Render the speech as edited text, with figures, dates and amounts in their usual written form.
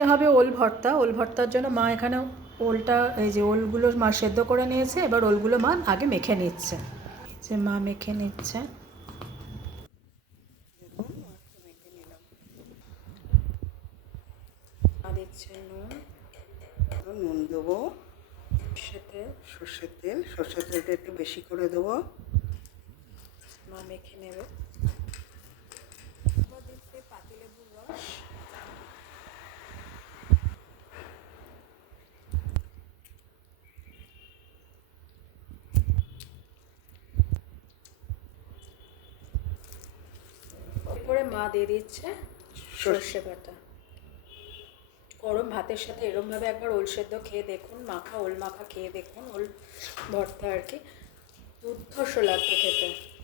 হবে ওল ভর্তা। ওল ভর্তার জন্য মা এখানে ওলটা, এই যে ওলগুলো মা সেদ্ধ করে নিয়েছে, এবার ওলগুলো মা আগে মেখে নিচ্ছে। যে মা মেখে নিচ্ছে, দিচ্ছে নুন দেবো, সর্ষের তেলটা একটু বেশি করে দেবো, মা মেখে নেবে। দিচ্ছে পাতিলেবুর রস, এরপরে মা দিয়ে দিচ্ছে সর্ষে বাটা। গরম ভাতের সাথে এরমভাবে একবার ওল সেদ্ধ খেয়ে দেখুন, ওল মাখা খেয়ে দেখুন, ওল ভর্তা আর কি, দুর্ধর্ষ লাগবে খেতে।